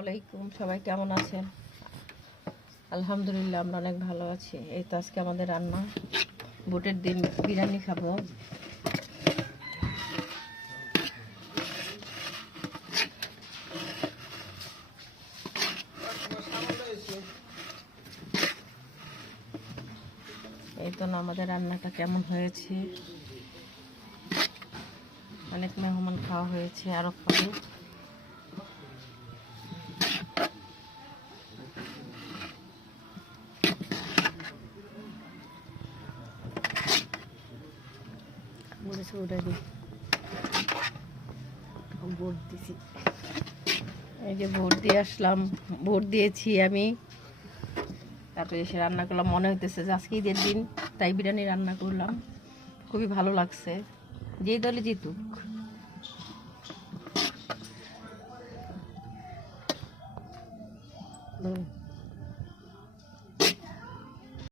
আলাইকুম, সবাই কেমন আছেন? আলহামদুলিল্লাহ আমরা অনেক ভালো আছি। এই তো আজকে আমাদের রান্না, বুটের দিন বিরিয়ানি খাবো। এই তো না আমাদের রান্নাটা কেমন হয়েছে। অনেক মেহমান খাওয়া হয়েছে, আরো খাবে। এই যে ভোট দিয়ে আসলাম, ভোট দিয়েছি আমি। তারপরে এসে রান্না করলাম, মনে হইতেছে যে আজকে ঈদের দিন, তাই বিরিয়ানি রান্না করলাম। খুবই ভালো লাগছে, যেই দলে জিতুক।